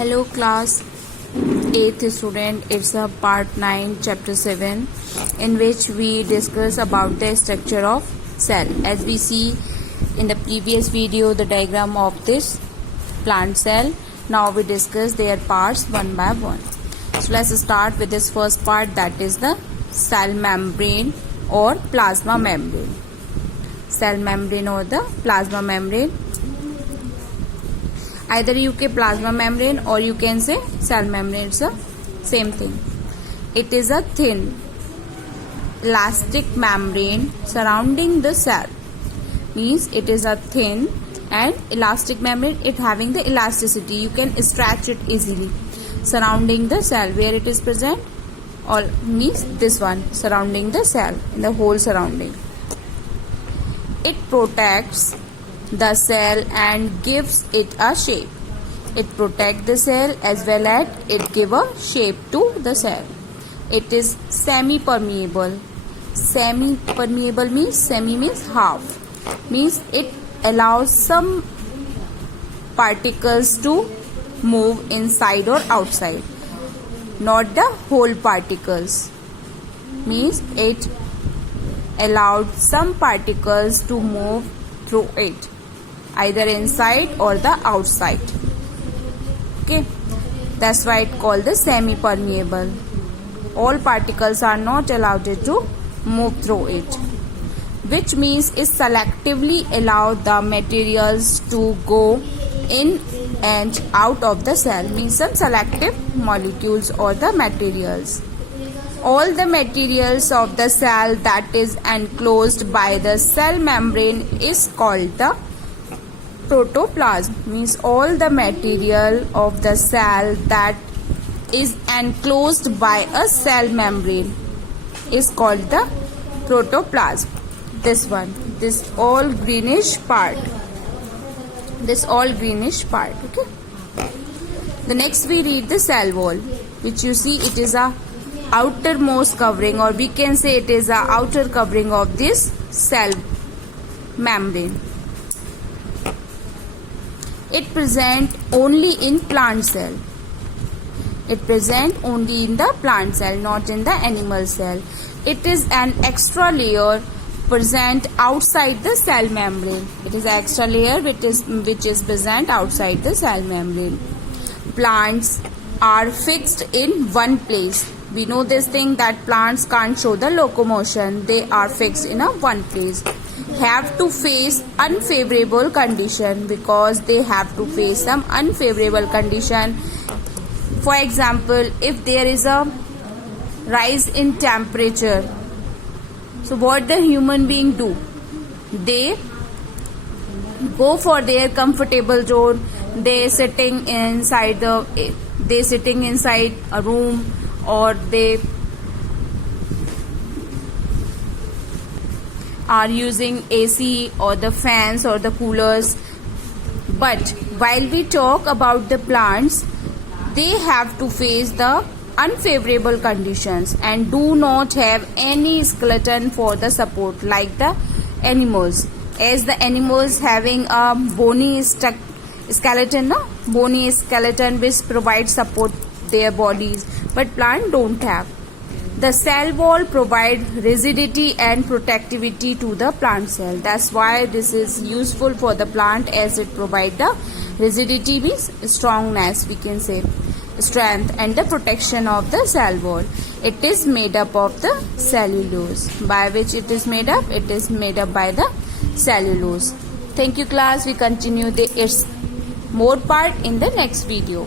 Hello class 8th student, it's a part 9 chapter 7 in which we discuss about the structure of cell. As we see in the previous video the diagram of this plant cell, now we discuss their parts one by one. So let's start with this first part, that is the cell membrane or plasma membrane. Cell membrane or the plasma membrane. Either you can plasma membrane or you can say cell membrane, it's the same thing. It is a thin elastic membrane surrounding the cell. Means it is a thin and elastic membrane, it having the elasticity, you can stretch it easily surrounding the cell. Where it is present? All means this one, surrounding the cell, in the whole surrounding. It protects the cell and gives it a shape. It protects the cell as well as it give a shape to the cell. It is semi-permeable. Semi-permeable means, semi means half. Means it allows some particles to move inside or outside. Not the whole particles. Means it allowed some particles to move through it, either inside or the outside. Okay, that's why it called the semi-permeable. All particles are not allowed to move through it, which means it selectively allow the materials to go in and out of the cell. Means some selective molecules or the materials. All the materials of the cell that is enclosed by the cell membrane is called the protoplasm. Means all the material of the cell that is enclosed by a cell membrane is called the protoplasm. This one, this all greenish part. This all greenish part. Okay. The next we read the cell wall, which you see it is a outermost covering, or we can say it is a outer covering of this cell membrane. It present only in plant cell. It present only in the plant cell, not in the animal cell. It is an extra layer present outside the cell membrane. It is an extra layer which is present outside the cell membrane. Plants are fixed in one place. We know this thing that plants can't show the locomotion. They are fixed in a one place. Have to face unfavorable condition, because they have to face some unfavorable condition. For example, if there is a rise in temperature, so what the human being do? They go for their comfortable zone. They sitting inside a room, or they are using AC or the fans or the coolers. But while we talk about the plants, they have to face the unfavorable conditions and do not have any skeleton for the support like the animals. As the animals having a bony skeleton, no? Bony skeleton which provides support their bodies, but plant don't have. The cell wall provide rigidity and protectivity to the plant cell. That's why this is useful for the plant, as it provide the rigidity means strongness, we can say strength, and the protection of the cell wall. It is made up of the cellulose. By which it is made up? It is made up by the cellulose. Thank you class. We continue its more part in the next video.